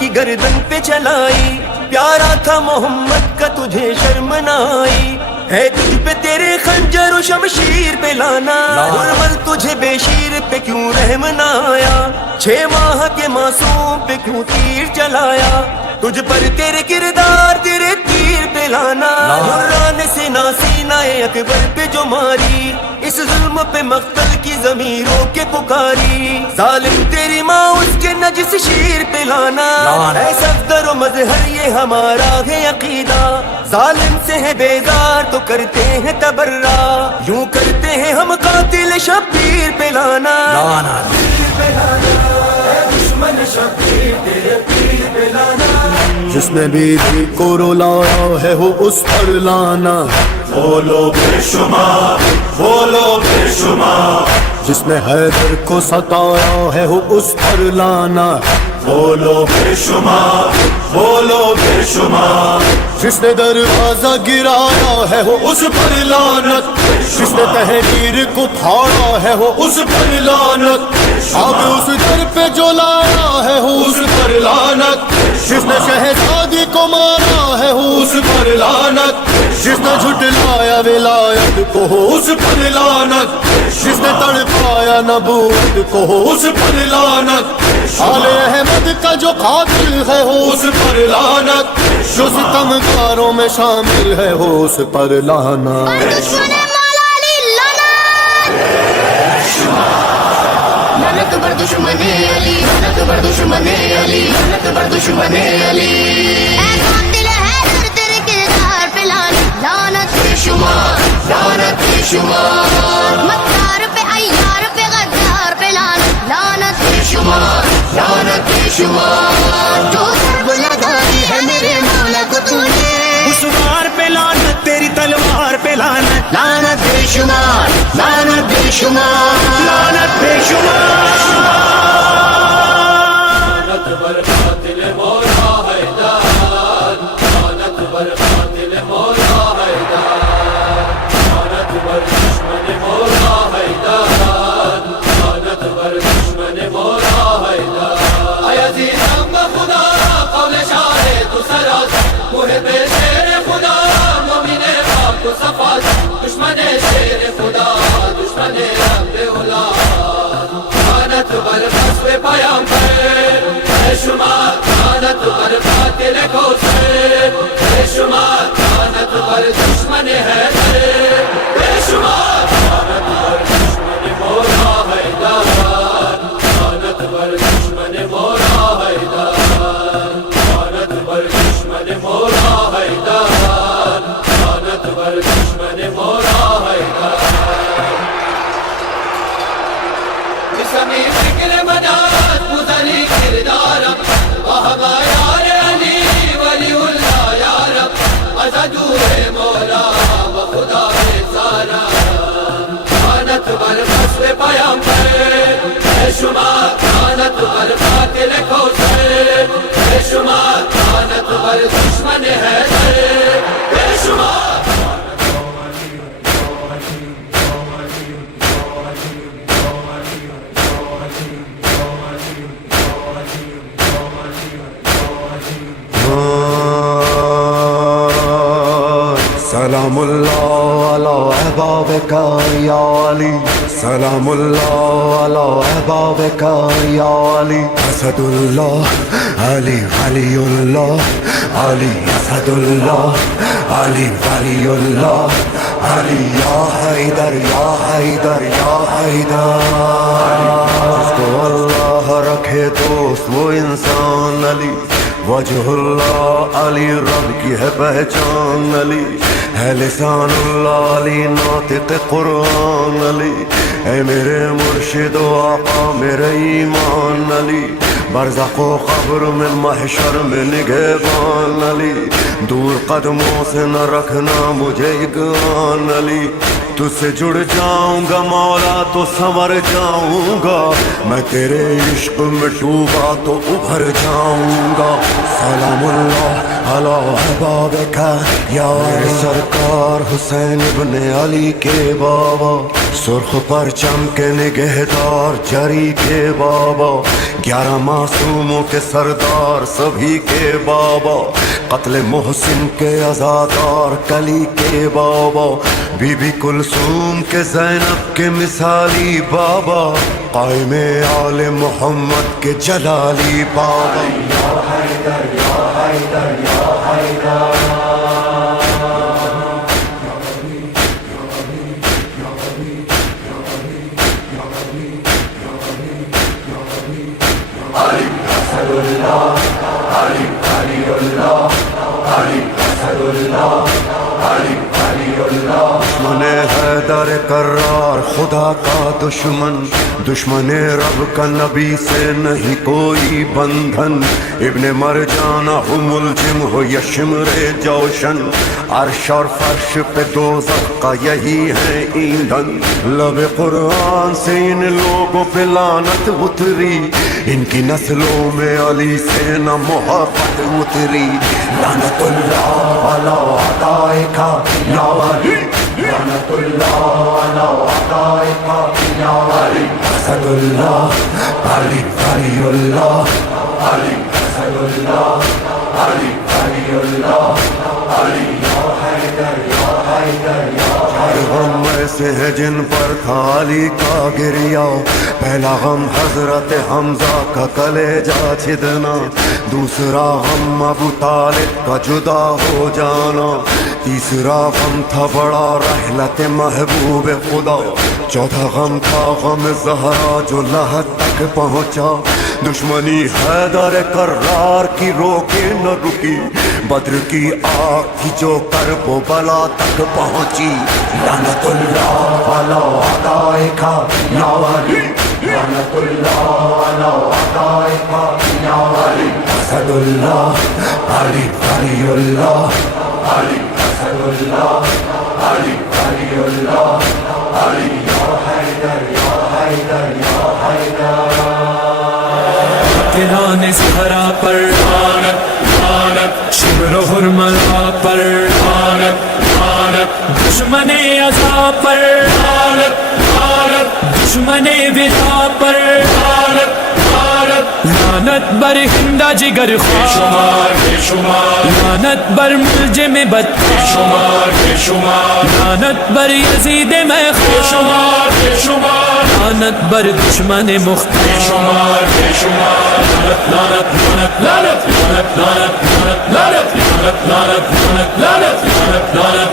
کی گردن پہ چلائی، پیارا تھا محمد کا تجھے شرم نہ آئی، ہے تجھ پہ تیرے خنجر و شمشیر پہ لانا، حرمل تجھے بے شیر پہ کیوں رحم نہ آیا، 6 ماہ کے معصوم پہ کیوں تیر چلایا، تجھ پر تیرے کردار تیرے تیر پہ لانا، حران سے سینہ اکبر پہ جو ماری، اس ظلم پہ مقتل کی ضمیروں کے پکاری، ظالم تیری ماں اس کے نجس شیر پہ لانا، ہے صفدر و مظہر یہ ہمارا ہے عقیدہ، ظالم سے ہے بیزار تو کرتے ہیں تبرہ، یوں کرتے ہیں ہم قاتل شبیر پہ لانا، دشمن شبیر تیرے پیر پہ لانا، جس نے بیوی کو رلایا ہے وہ اس پر لانا، بولو بے شمار، بولو بے شمار، جس نے حیدر کو ستایا ہے وہ اس پر لانا، بولو بے شمار، بولو بے شمار، جس نے دروازہ گرایا ہے وہ اس پر لعنت، جس نے تحریر کو پھاڑا ہے وہ اس پر لعنت، آگ اس در پہ جو لایا ہے وہ اس پر لعنت، جس نے شہزادی کو مارا ہے وہ اس پر لعنت، جس نے جھٹلایا ولایت کو ہو اس پر لعنت، جس نے تڑپایا نبوت کو ہو اس پر لعنت، آل احمد کا جو قاتل ہے ہو اس پر لعنت، جو ستمگاروں میں شامل ہے ہو اس پر لعنت، لعنت بر دشمن علی، لعنت بر دشمن علی، لعنت بر دشمن علی، اے قاتل حیدر تیرے کردار پہ لعنت بے شمار، لعنت بے شمار، مکار پہ عیار پہ غدار پہ لعنت بے شمار، لعنت بے شمار، جو ضرب لگائی ہے میرے مولا کو تو نے، اس وار پہ لعنت تیری تلوار پہ لعنت، لعنت بے شمار، لعنت بے شمار، لعنت بے شمار، لعنت بر قاتل مولا حیدر، لعنت بر قاتل مولا حیدر، لعنت بر دشمن مولا حیدر، لعنت بر دشمن مولا حیدر، اے عزیزم خدا قول شاہ تو سراسر، محب شیر خدا مومن پاک و صفات، دشمن شیر خدا دشمن رب اولاد، لعنت بر قصب پیامبر، بے شمار لعنت بر قاتل کوثر، بے شمار لعنت بر دشمن حیدر، بے شمار لعنت بر دشمن مولا حیدر، لعنت بر دشمن مولا حیدر، لعنت بر دشمن مولا حیدر، لعنت بر دشمن مولا حیدر، بسمی فکر مدد گزری کردارم، وہبا یار علی ولی اللہ یارم، ازدور مولا و خدا بیزارم، لعنت بر قصب پیامبر، بے شمار لعنت بر قاتل کوثر، بے شمار لعنت بر دشمن حیدر، بے شمار سلام اللہ علی احبابک یا علی، سلام اللہ علی احبابک یا علی، اسد اللہ علی ولی اللہ، علی اسد اللہ علی ولی اللہ، علی یا حیدر یا حیدر یا حیدر، جس کو اللہ رکھے دوست وہ انسان علی، وجہ اللہ علی رب کی ہے پہچان علی، ہے لسان اللہ علی ناطق قرآن علی، اے میرے مرشد و آقا میرے ایمان علی، برزخ و قبر میں محشر میں نگہبان علی، دور قدموں سے نہ رکھنا مجھے اگان علی، تجھ سے جڑ جاؤں گا مولا تو سنور جاؤں گا، میں تیرے عشق میں ڈوبا تو ابھر جاؤں گا۔ سلام اللہ علی احبابک یا علی، سرکار حسین ابن علی کے بابا، سرخ پرچم کے نگہدار جری کے بابا، 11 معصوموں کے سردار سبھی کے بابا، قتل محسن کے عزادار کلی کے بابا، بی بی کلثوم کے زینب کے مثالی بابا، قائم آل محمد کے جلالی بابا۔ یا حیدر یا حیدر یا حیدر، دشمن حیدر کرار خدا کا دشمن، دشمن رب کا نبی سے نہیں کوئی بندھن، ابن مرجانہ ہو ملجم ہو یا شمر جوشن، عرش اور فرش پہ دوزخ کا یہی ہے ایندھن، لب قرآن سے ان لوگوں پہ لعنت اتری، ان کی نسلوں میں علی سے نہ محبت اتری، لعنت اللہ علی اعدائک یا علی، لعنت اللہ علی اعدائک یا علی، اسد اللہ علی ولی اللہ، علی اسد اللہ علی ولی اللہ، علی یا حیدر یا حیدر یا حیدر۔ غم ایسے ہیں جن پر تھا علی کا گریا، پہلا غم حضرت حمزہ کا کلیجہ چھدنا، دوسرا غم ابو طالب کا جدا ہو جانا، تیسرا غم تھا بڑا رحلت محبوب خدا، چوتھا غم تھا غم زہرا جو لحد تک پہنچا، دشمنی حیدر کرار کی روکے نہ رکی، بدر کی آگ تھی جو کرب و بلا تک پہنچی، لعنت اللہ علی اعدائک یا علی، لعنت اللہ علی اعدائک یا علی، اسد اللہ علی ولی اللہ، علی اسد اللہ علی ولی اللہ، علی یا حیدر یا حیدر یا حیدر۔ گران زہرا پر لعنت لعنت، شمر و حرملا پر لعنت لعنت، دشمن عزا پر لعنت لعنت، دشمن ودا پر لعنت لعنت، لعنت بر ہندا جگر خوار شمار بے شمار، لعنت بر ملجم بد بے شمار بے شمار، لعنت بر یزید میں بے شمار بے شمار، لعنت بر دشمن مخت بے شمار بے شمار، لعنت لعنت لعنت لعنت لعنت لعنت لعنت لعنت لعنت لعنت لعنت لعنت لعنت